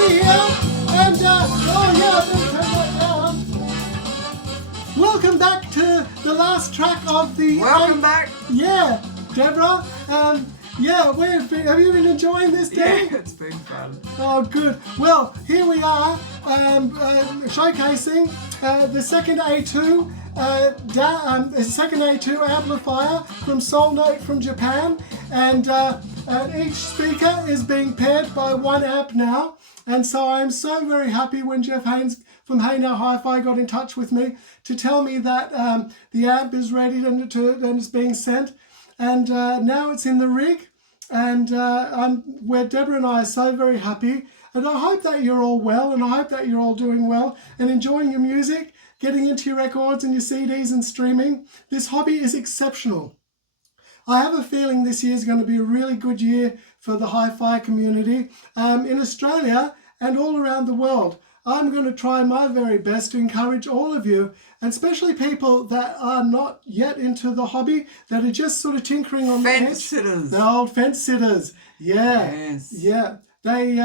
Debbie here, and oh yeah, I'm going to turn that down. Welcome back to the last track of the... Welcome back. Yeah, Deborah. Yeah, have you been enjoying this day? Yeah, it's been fun. Oh, good. Well, here we are showcasing the second A2 second A2 amplifier from SOULNOTE from Japan, and each speaker is being paired by one amp now. And so I'm so very happy when Jeff Haynes from Hey Now Hi-Fi got in touch with me to tell me that the amp is ready and it's being sent, and now it's in the rig, and where Deborah and I are so very happy. And I hope that you're all well, and I hope that you're all doing well and enjoying your music, getting into your records and your CDs and streaming. This hobby is exceptional. I have a feeling this year is going to be a really good year for the hi-fi community in Australia and all around the world. I'm going to try my very best to encourage all of you, and especially people that are not yet into the hobby, that are just sort of tinkering on the edge. Fence sitters. The old fence sitters. Yeah. Yes. Yeah. They,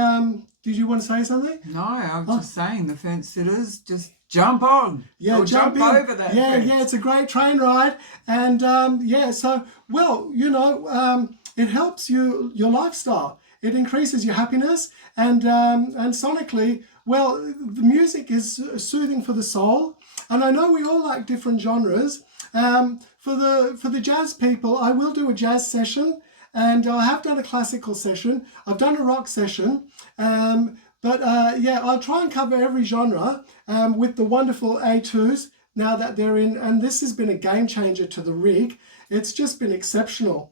did you want to say something? No, I'm just saying the fence sitters just jump on. Yeah, or jump over that fence. Yeah, it's a great train ride. And yeah, so, well, you know, it helps your lifestyle. It increases your happiness, and sonically, well, the music is soothing for the soul. And I know we all like different genres. For the jazz people, I will do a jazz session, and I have done a classical session. I've done a rock session. But yeah, I'll try and cover every genre with the wonderful A2s now that they're in. And this has been a game changer to the rig. It's just been exceptional.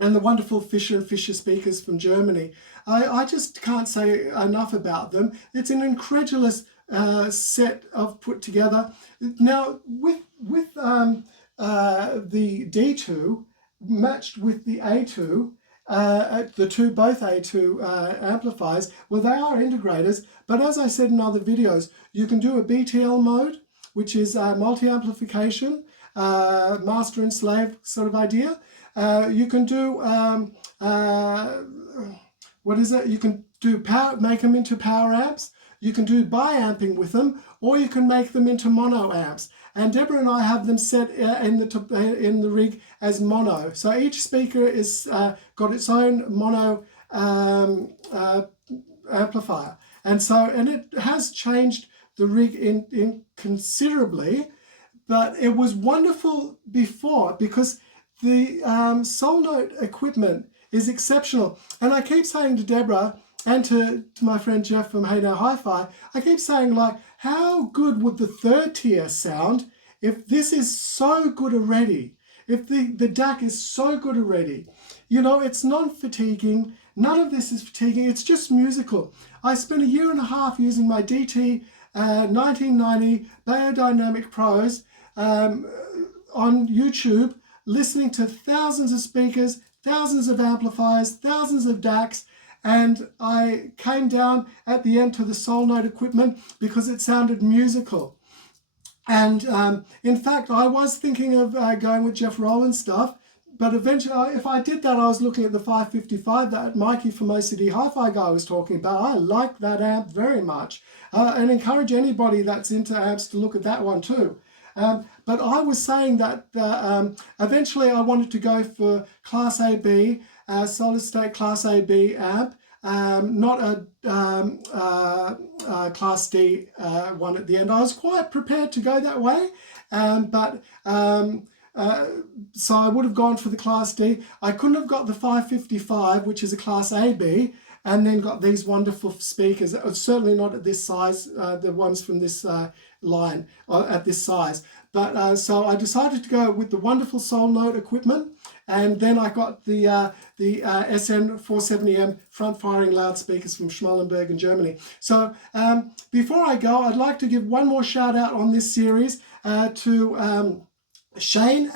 And the wonderful Fischer&Fischer speakers from Germany. I just can't say enough about them. It's an incredulous set of put together. Now, with the D2 matched with the A2, both A2 amplifiers, well, they are integrators, but as I said in other videos, you can do a BTL mode, which is multi-amplification, master and slave sort of idea. You can do, You can do power, make them into power amps. You can do bi-amping with them, or you can make them into mono amps. And Deborah and I have them set in the rig as mono. So each speaker is got its own mono amplifier, and it has changed the rig in considerably. But it was wonderful before because the SOULNOTE equipment is exceptional. And I keep saying to Deborah and to my friend Jeff from Hey Now Hi-Fi, I keep saying, like, how good would the third tier sound if this is so good already? If the DAC is so good already? You know, it's non-fatiguing. None of this is fatiguing. It's just musical. I spent 1.5 years using my DT 1990 Biodynamic Pros on YouTube, listening to thousands of speakers, thousands of amplifiers, thousands of DACs, and I came down at the end to the SOULNOTE equipment because it sounded musical. And in fact, I was thinking of going with Jeff Rowland's stuff, but eventually, if I did that, I was looking at the 555 that Mikey from OCD Hi-Fi guy was talking about. I like that amp very much, and encourage anybody that's into amps to look at that one too. But I was saying that eventually I wanted to go for Class AB, solid state Class AB amp, not a Class D one at the end. I was quite prepared to go that way, so I would have gone for the Class D. I couldn't have got the 555, which is a Class AB, and then got these wonderful speakers. Certainly not at this size, the ones from this line at this size. But so I decided to go with the wonderful SOULNOTE equipment, and then I got the SN 470M front-firing loudspeakers from Schmallenberg in Germany. So before I go, I'd like to give one more shout out on this series to Shane.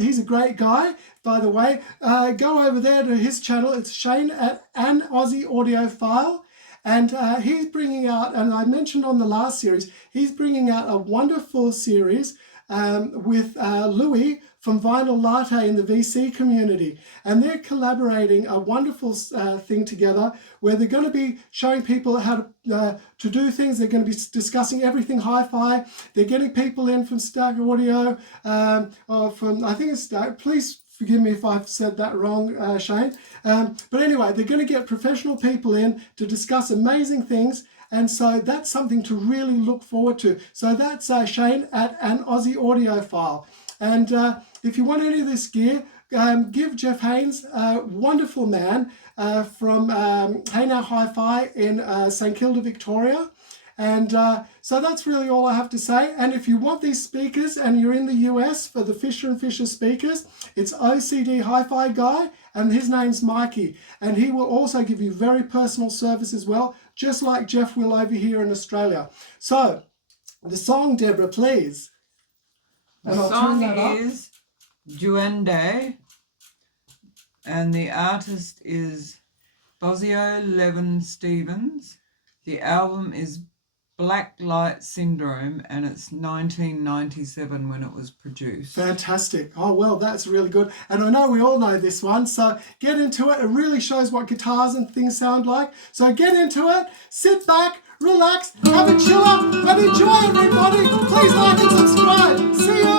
He's a great guy, by the way. Go over there to his channel. It's Shane at An Aussie Audiophile. And he's bringing out, and I mentioned on the last series, he's bringing out a wonderful series with Louis from Vinyl Latte in the VC community, and they're collaborating a wonderful thing together where they're going to be showing people how to do things. They're going to be discussing everything hi-fi. They're getting people in from Stack Audio, or from, I think it's Stack. Please forgive me if I've said that wrong, Shane. But anyway, they're going to get professional people in to discuss amazing things. And so that's something to really look forward to. So that's Shane at an Aussie Audiophile. And if you want any of this gear, give Jeff Haynes, a wonderful man from Hey Now Hi-Fi in St Kilda, Victoria. And so that's really all I have to say. And if you want these speakers and you're in the US for the Fisher and Fisher speakers, it's OCD Hi-Fi guy, and his name's Mikey. And he will also give you very personal service as well, just like Jeff will over here in Australia. So the song, Deborah, please. And the song is Duende, and the artist is Bozzio Levin Stevens. The album is Black Light Syndrome, and it's 1997 when it was produced. Fantastic. Oh, well, that's really good. And I know we all know this one, so get into it. It really shows what guitars and things sound like. So get into it, sit back, relax, have a chiller, and enjoy, everybody. Please like and subscribe. See you.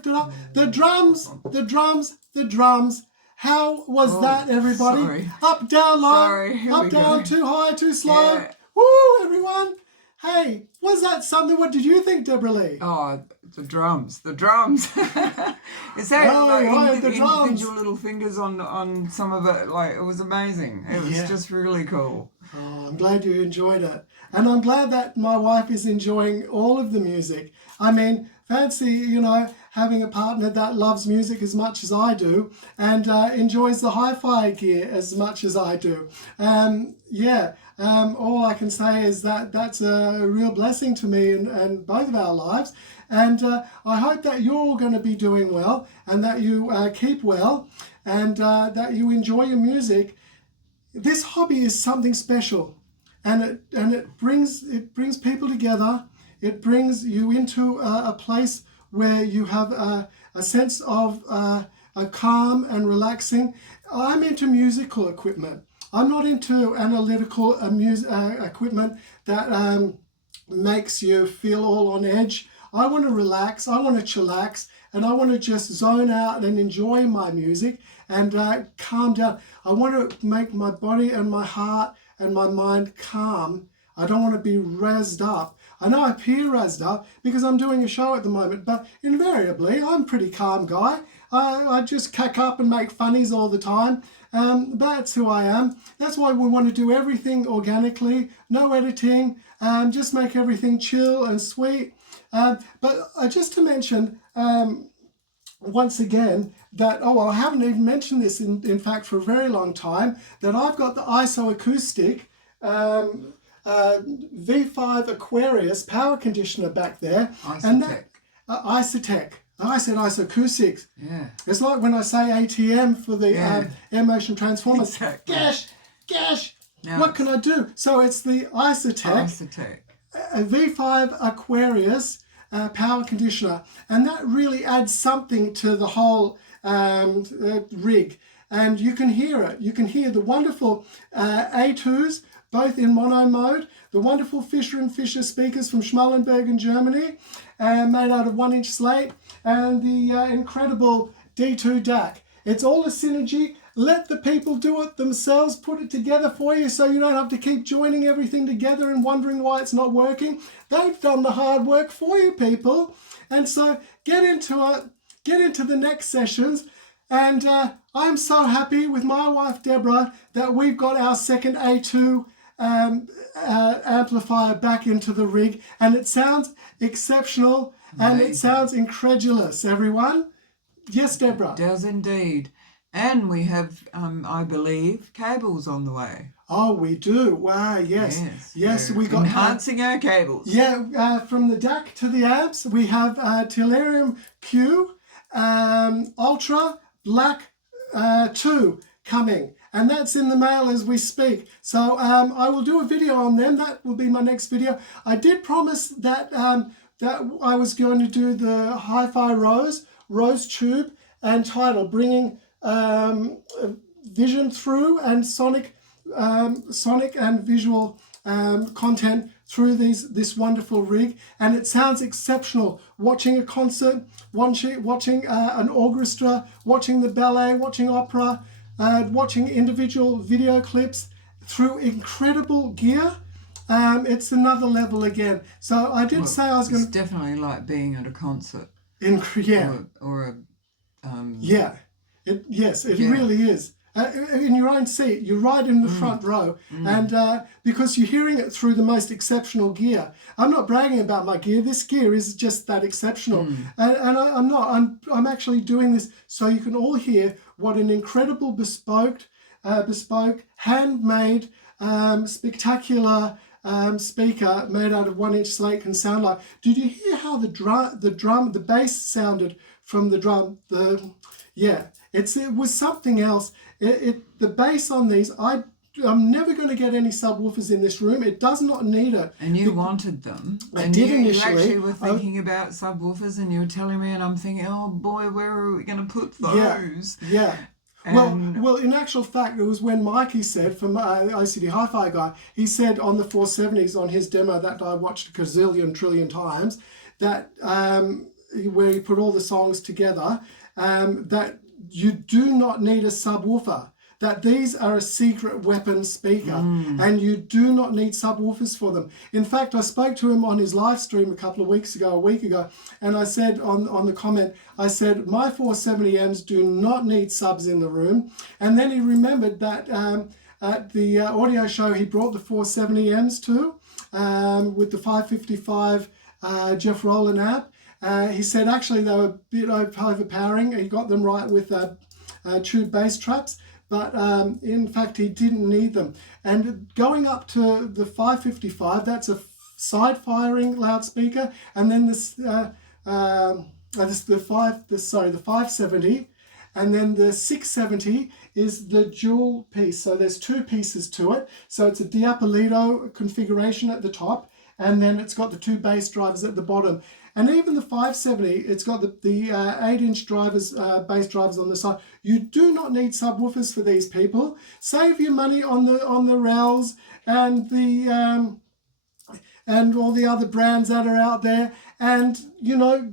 lift it up. The drums, the drums, the drums. How was that, everybody? Sorry. Up, down, low. Sorry, here Up, we down, go. too high, too slow. Yeah. Woo, everyone. Hey, was that something? What did you think, Deborah Lee? Oh, the drums. Is that right, the drums. individual little fingers on some of it? Like, it was amazing. It was just really cool. Oh, I'm glad you enjoyed it. And I'm glad that my wife is enjoying all of the music. I mean, fancy, having a partner that loves music as much as I do and enjoys the hi-fi gear as much as I do. All I can say is that that's a real blessing to me and both of our lives. And I hope that you're all going to be doing well and that you keep well and that you enjoy your music. This hobby is something special, and it brings people together. It brings you into a place where you have a sense of a calm and relaxing. I'm into musical equipment. I'm not into analytical equipment that makes you feel all on edge. I want to relax, I want to chillax, and I want to just zone out and enjoy my music and calm down. I want to make my body and my heart and my mind calm. I don't want to be razzed up. I know I appear razzed up because I'm doing a show at the moment, but invariably I'm a pretty calm guy. I just cack up and make funnies all the time. That's who I am. That's why we want to do everything organically, no editing, just make everything chill and sweet. But just to mention, once again, that, I haven't even mentioned this in fact for a very long time, that I've got the ISOAcoustic V5 Aquarius power conditioner back there. ISOTEK. And that, ISOTEK. I said ISOacoustics. Yeah. It's like when I say ATM for the air motion transformers. Exactly. Gosh, Now what can I do? So it's the ISOTEK. A V5 Aquarius power conditioner, and that really adds something to the whole rig, and you can hear it. You can hear the wonderful A2s, both in mono mode, the wonderful Fischer&Fischer speakers from Schmallenberg in Germany, made out of 1-inch slate, and the incredible D2 DAC. It's all a synergy. Let the people do it themselves, put it together for you so you don't have to keep joining everything together and wondering why it's not working. They've done the hard work for you, people. And so get into it, get into the next sessions. And I'm so happy with my wife, Deborah, that we've got our second A2 amplifier back into the rig. And it sounds exceptional. And it sounds incredulous, everyone. Yes, Deborah? It does indeed. And we have, I believe, cables on the way. Oh, we do. Wow, yes. Yes, we got enhancing our cables. Yeah, from the DAC to the amps, we have Tellurium Q Ultra Black 2 coming. And that's in the mail as we speak. So I will do a video on them. That will be my next video. I did promise that that I was going to do the Hi-Fi Rose Tube and Tidal, bringing vision through and sonic and visual content through this wonderful rig, and it sounds exceptional. Watching a concert, watching an orchestra, watching the ballet, watching opera, watching individual video clips through incredible gear. It's another level again. So I did say I was going to... It's definitely like being at a concert. Yes, it really is. In your own seat, you're right in the front row, and because you're hearing it through the most exceptional gear. I'm not bragging about my gear. This gear is just that exceptional, and I'm not. I'm actually doing this so you can all hear what an incredible bespoke, handmade, spectacular speaker made out of 1-inch slate can sound like. Did you hear how the bass sounded from the drum? It was something else. The bass on these, I'm never going to get any subwoofers in this room. It does not need it. And you wanted them. I did initially. You actually were thinking about subwoofers, and you were telling me, and I'm thinking, oh boy, where are we going to put those? Yeah. Well, in actual fact, it was when Mikey said, from OCD Hi-Fi guy, he said on the 470s on his demo that I watched a gazillion trillion times, that where you put all the songs together, that you do not need a subwoofer. That these are a secret weapon speaker, and you do not need subwoofers for them. In fact, I spoke to him on his live stream a week ago, and I said on the comment, I said, my 470Ms do not need subs in the room. And then he remembered that at the audio show he brought the 470Ms to, with the 555 Jeff Rowland amp. He said actually they were a bit overpowering. He got them right with tube bass traps. But in fact, he didn't need them. And going up to the 555, that's a side-firing loudspeaker, and then the 570, and then the 670 is the dual piece. So there's two pieces to it. So it's a Diapolito configuration at the top, and then it's got the two bass drivers at the bottom. And even the 570, it's got the 8-inch drivers, bass drivers on the side. You do not need subwoofers for these people. Save your money on the Rels and the and all the other brands that are out there, and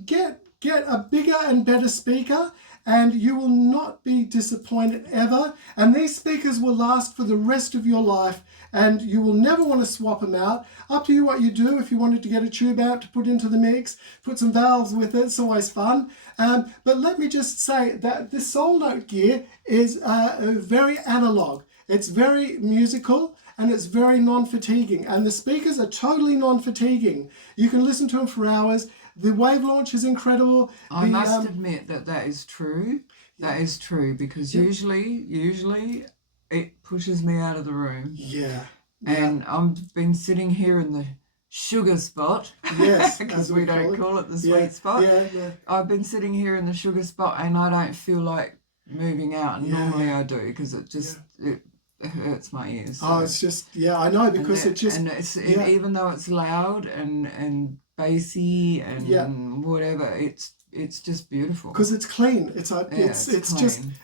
get a bigger and better speaker, and you will not be disappointed ever. And these speakers will last for the rest of your life, and you will never want to swap them out. Up to you what you do. If you wanted to get a tube out to put into the mix, put some valves with it, it's always fun. But let me just say that the SOULNOTE gear is very analog. It's very musical, and it's very non-fatiguing. And the speakers are totally non-fatiguing. You can listen to them for hours. The wave launch is incredible. I must admit that is true. That is true, because usually it pushes me out of the room. Yeah. And I've been sitting here in the sugar spot. Yes. Because we don't call it the sweet spot. Yeah. I've been sitting here in the sugar spot, and I don't feel like moving out. And normally I do, because it just it hurts my ears. So. Oh, it's just, I know, because even though it's loud and bassy and whatever, it's just beautiful. Because it's clean. It's clean.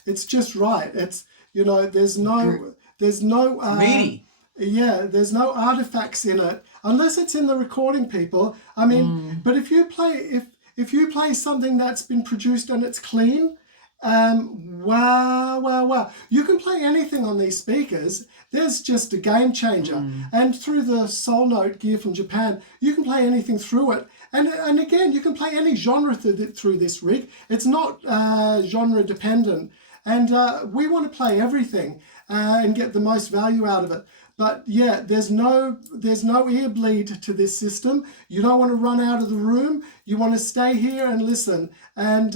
It's just right. It's there's no meaty. Yeah, there's no artifacts in it unless it's in the recording, people. I mean, but if you play something that's been produced and it's clean, wow. You can play anything on these speakers. There's just a game changer. And through the SOULNOTE gear from Japan, you can play anything through it. And again, you can play any genre through this rig. It's not genre dependent. And we want to play everything and get the most value out of it. But yeah, there's no ear bleed to this system. You don't want to run out of the room. You want to stay here and listen. And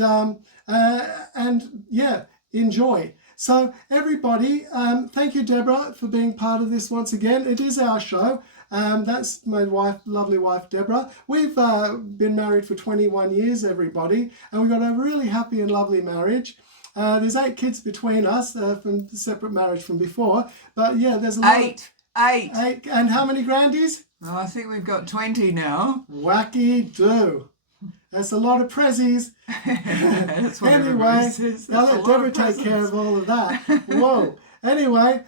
yeah, enjoy. So everybody, thank you, Deborah, for being part of this once again. It is our show. That's my wife, lovely wife, Deborah. We've been married for 21 years, everybody, and we've got a really happy and lovely marriage. There's 8 kids between us from separate marriage from before, but yeah, there's a lot. Eight. And how many grandies? Well, I think we've got 20 now. Wacky do. That's a lot of prezzies. That's what anyway, says. I'll let Deborah take care of all of that. Whoa. Anyway,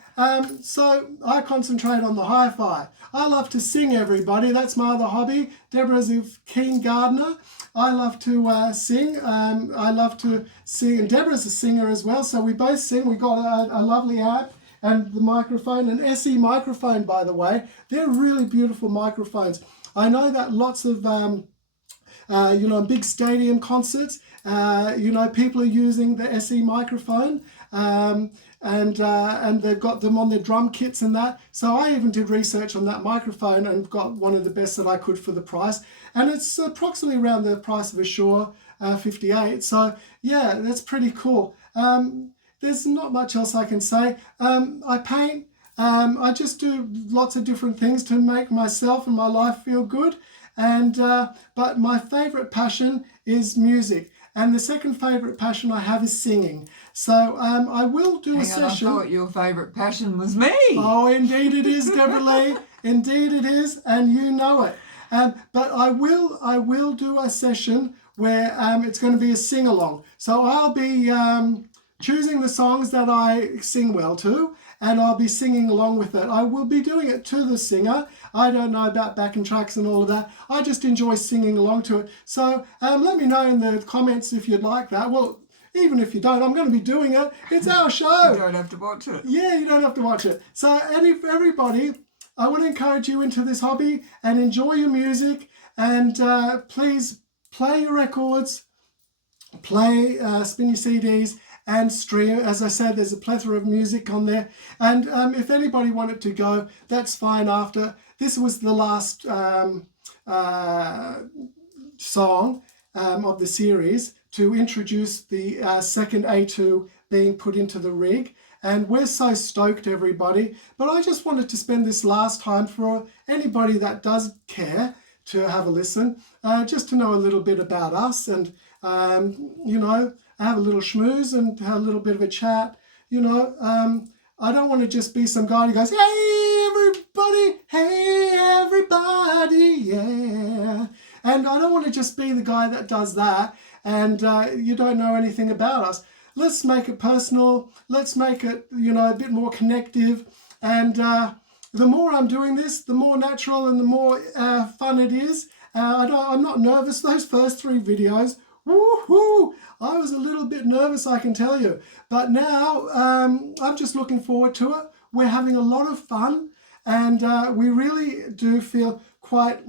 so I concentrate on the hi-fi. I love to sing, everybody. That's my other hobby. Deborah's a keen gardener. I love to sing. I love to sing, and Deborah's a singer as well. So we both sing. We got a lovely amp and the microphone, an SE microphone, by the way. They're really beautiful microphones. I know that lots of big stadium concerts, people are using the SE microphone, and they've got them on their drum kits and that. So I even did research on that microphone and got one of the best that I could for the price. And it's approximately around the price of a Shure 58. So yeah, that's pretty cool. There's not much else I can say. I paint. I just do lots of different things to make myself and my life feel good. And but my favorite passion is music. And the second favorite passion I have is singing. So I will do a session. I thought your favorite passion was me. Oh, indeed it is, Deborah Lee. Indeed it is, and you know it. But I will do a session where it's going to be a sing-along. So I'll be choosing the songs that I sing well to, and I'll be singing along with it. I will be doing it to the singer. I don't know about backing tracks and all of that. I just enjoy singing along to it. So let me know in the comments if you'd like that. Well, even if you don't, I'm going to be doing it. It's our show. You don't have to watch it. Yeah, you don't have to watch it. So everybody, I want to encourage you into this hobby and enjoy your music, and please play your records, spin your CDs, and stream. As I said, there's a plethora of music on there. And if anybody wanted to go, that's fine after. This was the last song of the series to introduce the second A2 being put into the rig. And we're so stoked, everybody. But I just wanted to spend this last time for anybody that does care to have a listen, just to know a little bit about us, and, you know, have a little schmooze and have a little bit of a chat. You know, I don't want to just be some guy who goes, hey everybody, yeah. And I don't want to just be the guy that does that and you don't know anything about us. Let's make it personal. Let's make it, you know, a bit more connective. And the more I'm doing this, the more natural and the more fun it is. I'm not nervous. Those first 3 videos, woohoo! I was a little bit nervous, I can tell you. But now I'm just looking forward to it. We're having a lot of fun, and we really do feel quite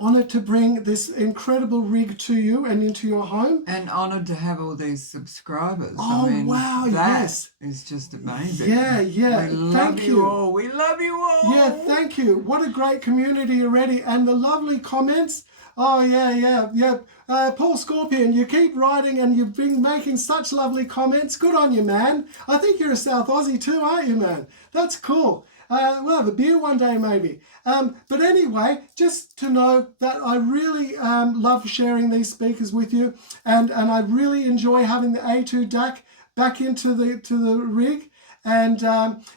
honoured to bring this incredible rig to you and into your home. And honoured to have all these subscribers. Oh, I mean, wow, that yes. is just amazing. Yeah, yeah. We love Thank you you all. We love you all. Yeah, thank you. What a great community already. And the lovely comments. Oh, yeah. Paul Scorpion, you keep writing and you've been making such lovely comments. Good on you, man. I think you're a South Aussie too, aren't you, man? That's cool. We'll have a beer one day, maybe. But anyway, just to know that I really love sharing these speakers with you, and I really enjoy having the A2 DAC back into the rig. And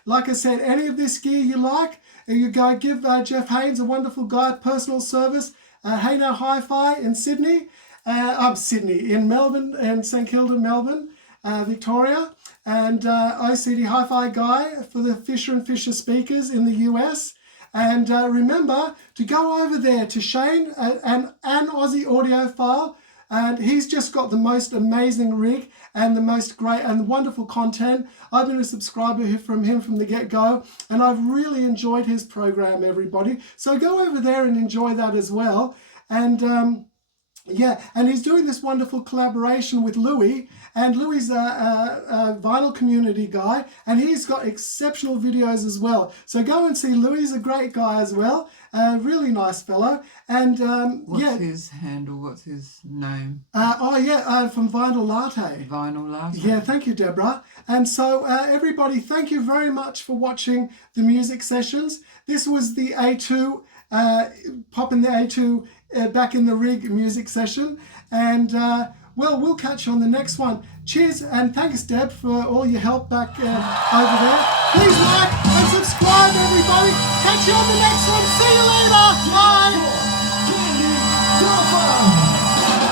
like I said, any of this gear you like, you go give Jeff Haynes, a wonderful guy, personal service. Hey Now Hi-Fi in Sydney. In Melbourne, and St Kilda, Melbourne, Victoria. And OCD Hi-Fi guy for the Fisher and Fisher speakers in the US. And remember to go over there to Shane, an Aussie audiophile, and he's just got the most amazing rig and the most great and wonderful content. I've been a subscriber from him from the get-go, and I've really enjoyed his program, everybody. So go over there and enjoy that as well. And yeah, and he's doing this wonderful collaboration with Louis, and Louis is a vinyl community guy, and he's got exceptional videos as well. So go and see Louis. He's a great guy as well, a really nice fellow. And what's his handle? What's his name? From Vinyl Latte. Vinyl Latte. Yeah, thank you, Deborah. And so everybody, thank you very much for watching the music sessions. This was the A2, popping the A2 back in the rig music session. And well, we'll catch you on the next one. Cheers, and thanks, Deb, for all your help back over there. Please like and subscribe, everybody. Catch you on the next one.